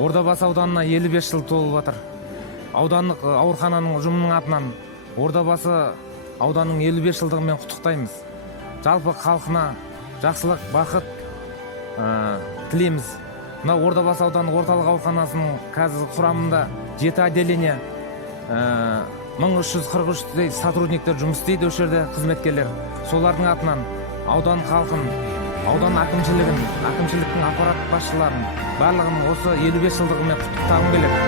Ордабасы ауданына 55 жыл толып жатыр. Аудандық аурухананың ұжымының атынан Ордабасы ауданның 55 жылдығымен құттықтаймыз. Жалпы халқына жақсылық, бақыт тілейміз. Мына Ордабасы аудандық орталық ауруханасының қазір құрамында 7 отделение, 1343 сотрудниктер жұмыс істейді, осы жерде қызметкерлер. Солардың атынан аудан халқын, аудан әкімшілігін, әкімшіліктің аппарат басшыларын барлығын осы 55 жылдығымен құттықтағым келеді.